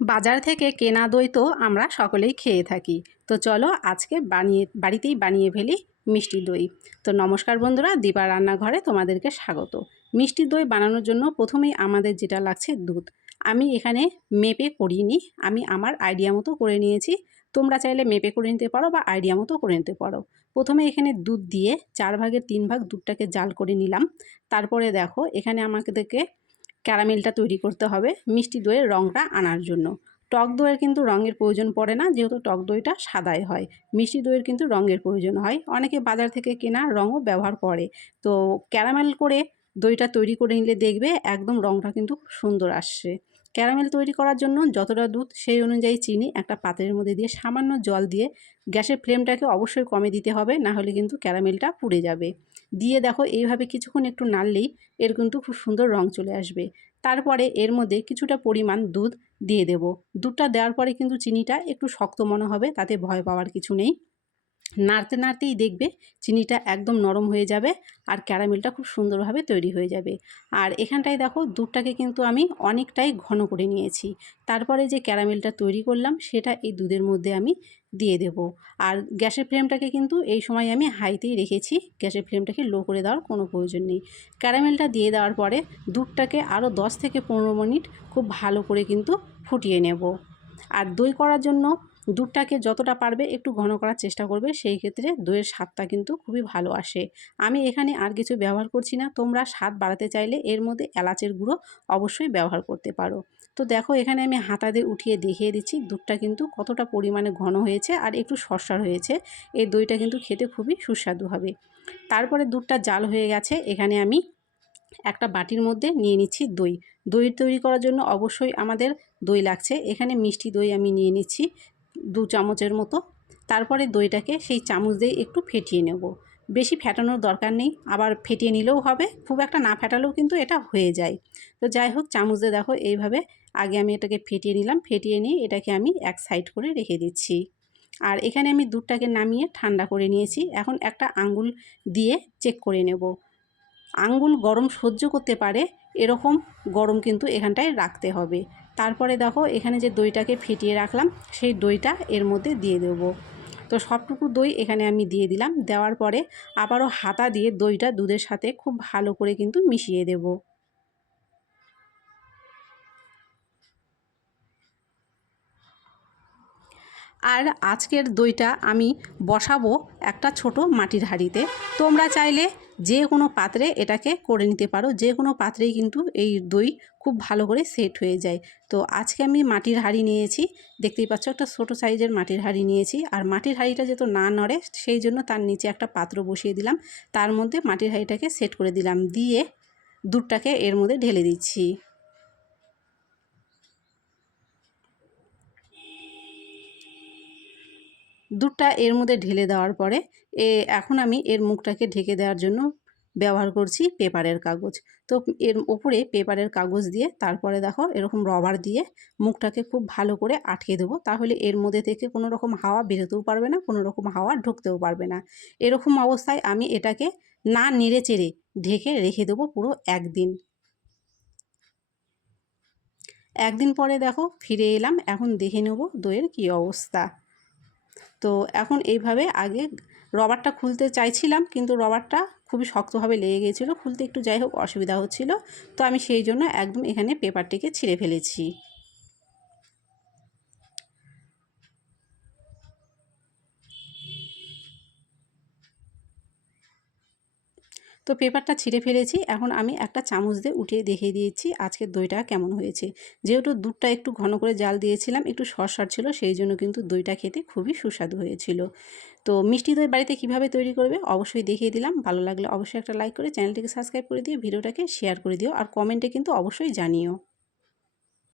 বাজার থেকে কেনা দই তো আমরা সকলেই খেয়ে থাকি। তো চলো আজকে বানিয়ে, বাড়িতেই বানিয়ে ফেলি মিষ্টি দই। তো নমস্কার বন্ধুরা দীপা রান্নাঘরে তোমাদেরকে স্বাগত। মিষ্টি দই বানানোর জন্য প্রথমেই আমাদের যেটা লাগছে দুধ। আমি এখানে মেপে করিনি, আমি আমার আইডিয়া মতো করে নিয়েছি। তোমরা চাইলে মেপে করে নিতে পারো বা আইডিয়া মতো করে নিতে পারো। প্রথমে এখানে দুধ দিয়ে চার ভাগের তিন ভাগ দুধটাকে জাল করে নিলাম। তারপরে দেখো, এখানে আমাদেরকে ক্যারামেলটা তৈরি করতে হবে মিষ্টি দইয়ের রঙটা আনার জন্য। টক দইয়ের কিন্তু রঙের প্রয়োজন পড়ে না, যেহেতু টক দইটা সাদাই হয়। মিষ্টি দইয়ের কিন্তু রঙের প্রয়োজন হয়। অনেকে বাজার থেকে কেনা রঙও ব্যবহার করে। তো ক্যারামেল করে দইটা তৈরি করে নিলে দেখবে একদম রঙটা কিন্তু সুন্দর আসছে। ক্যারামেল তৈরি করার জন্য যতটা দুধ, সেই অনুযায়ী চিনি একটা পাত্রের মধ্যে দিয়ে সামান্য জল দিয়ে গ্যাসের ফ্লেমটাকে অবশ্যই কমে দিতে হবে, না হলে কিন্তু ক্যারামেলটা পুড়ে যাবে। দিয়ে দেখো, এইভাবে কিছুক্ষণ একটু নাড়লেই এর কিন্তু খুব সুন্দর রং চলে আসবে। তারপরে এর মধ্যে কিছুটা পরিমাণ দুধ দিয়ে দেব। দুধটা দেওয়ার পরে কিন্তু চিনিটা একটু শক্ত মনে হবে, তাতে ভয় পাওয়ার কিছু নেই। নাড়তে নাড়তেই দেখবে চিনিটা একদম নরম হয়ে যাবে আর ক্যারামেলটা খুব সুন্দরভাবে তৈরি হয়ে যাবে। আর এখানটায় দেখো দুধটাকে কিন্তু আমি অনেকটাই ঘন করে নিয়েছি। তারপরে যে ক্যারামেলটা তৈরি করলাম সেটা এই দুধের মধ্যে আমি দিয়ে দেব। আর গ্যাসের ফ্লেমটাকে কিন্তু এই সময় আমি হাইতেই রেখেছি, গ্যাসের ফ্লেমটাকে লো করে দেওয়ার কোনো প্রয়োজন নেই। ক্যারামেলটা দিয়ে দেওয়ার পরে দুধটাকে আরও দশ থেকে পনেরো মিনিট খুব ভালো করে কিন্তু ফুটিয়ে নেব। আর দই করার জন্য দুধটাকে যতটা পারবে একটু ঘন করার চেষ্টা করবে, সেই ক্ষেত্রে দইয়ের স্বাদটা কিন্তু খুবই ভালো আসে। আমি এখানে আর কিছু ব্যবহার করছি না, তোমরা স্বাদ বাড়াতে চাইলে এর মধ্যে এলাচের গুঁড়ো অবশ্যই ব্যবহার করতে পারো। তো দেখো, এখানে আমি হাতা দিয়ে উঠিয়ে দেখিয়ে দিচ্ছি, দুধটা কিন্তু কতটা পরিমাণে ঘন হয়েছে আর একটু সরসার হয়েছে। এই দইটা কিন্তু খেতে খুবই সুস্বাদু হবে। তারপরে দুধটা জাল হয়ে গেছে, এখানে আমি একটা বাটির মধ্যে নিয়ে নিচ্ছি দই। দই তৈরি করার জন্য অবশ্যই আমাদের দই লাগছে। এখানে মিষ্টি দই আমি নিয়ে নিচ্ছি। দু চামচের মতো। তারপরে দইটাকে সেই চামচ দিয়ে একটু ফেটিয়ে নেব। বেশি ফেটানোর দরকার নেই, আবার ফেটিয়ে নিলেও হবে। খুব একটা না ফেটালেও কিন্তু এটা হয়ে যায়। তো যাই হোক, চামচ দিয়ে দেখো এইভাবে আগে আমি এটাকে ফেটিয়ে নিলাম। ফেটিয়ে নিয়ে এটাকে আমি এক সাইড করে রেখে দিচ্ছি। আর এখানে আমি দুধটাকে নামিয়ে ঠান্ডা করে নিয়েছি। এখন একটা আঙ্গুল দিয়ে চেক করে নেব। আঙ্গুল গরম সহ্য করতে পারে, এরকম গরম কিন্তু এখানটায় রাখতে হবে। তারপরে দেখো, এখানে যে দইটাকে ফিটিয়ে রাখলাম, সেই দইটা এর মধ্যে দিয়ে দেবো। তো সবটুকু দই এখানে আমি দিয়ে দিলাম। দেওয়ার পরে আবারও হাতা দিয়ে দইটা দুধের সাথে খুব ভালো করে কিন্তু মিশিয়ে দেবো। আর আজকের দইটা আমি বসাবো একটা ছোট মাটির হাঁড়িতে। তোমরা চাইলে যে কোনো পাত্রে এটাকে করে নিতে পারো। যে কোনো পাত্রেই কিন্তু এই দই খুব ভালো করে সেট হয়ে যায়। তো আজকে আমি মাটির হাঁড়ি নিয়েছি। দেখতেই পাচ্ছ একটা ছোটো সাইজের মাটির হাঁড়ি নিয়েছি। আর মাটির হাঁড়িটা যেহেতু না নড়ে, সেই জন্য তার নিচে একটা পাত্র বসিয়ে দিলাম। তার মধ্যে মাটির হাঁড়িটাকে সেট করে দিলাম। দিয়ে দুধটাকে এর মধ্যে ঢেলে দিচ্ছি। দুধটা এর মধ্যে ঢেলে দেওয়ার পরে, এ, এখন আমি এর মুখটাকে ঢেকে দেওয়ার জন্য ব্যবহার করছি পেপারের কাগজ। তো এর ওপরে পেপারের কাগজ দিয়ে, তারপরে দেখো এরকম রবার দিয়ে মুখটাকে খুব ভালো করে আটকে দেবো। তাহলে এর মধ্যে থেকে কোনো রকম হাওয়া বেরোতেও পারবে না, কোনো রকম হাওয়া ঢুকতেও পারবে না। এরকম অবস্থায় আমি এটাকে না নেড়ে চেড়ে ঢেকে রেখে দেবো পুরো একদিন। একদিন পরে দেখো ফিরে এলাম, এখন দেখে নেব দইয়ের কী অবস্থা। তো এখন এইভাবে আগে রবারটা খুলতে চাইছিলাম, কিন্তু রবারটা খুবই শক্তভাবে লেগে গিয়েছিল, খুলতে একটু যাই হোক অসুবিধা হচ্ছিল। তো আমি সেই জন্য একদম এখানে পেপারটিকে ছিঁড়ে ফেলেছি। তো পেপারটা ছিঁড়ে ফেলেছি। এখন আমি একটা চামচ দিয়ে উঠিয়ে দেখিয়ে দিয়েছি আজকের দইটা কেমন হয়েছে। যেহেতু দুধটা একটু ঘন করে জাল দিয়েছিলাম, একটু সরসার ছিল, সেই জন্য কিন্তু দইটা খেতে খুবই সুস্বাদু হয়েছিল। তো মিষ্টি দই বাড়িতে কীভাবে তৈরি করবে অবশ্যই দেখিয়ে দিলাম। ভালো লাগলে অবশ্যই একটা লাইক করে চ্যানেলটিকে সাবস্ক্রাইব করে দিয়ে ভিডিওটাকে শেয়ার করে দিও, আর কমেন্টে কিন্তু অবশ্যই জানিও।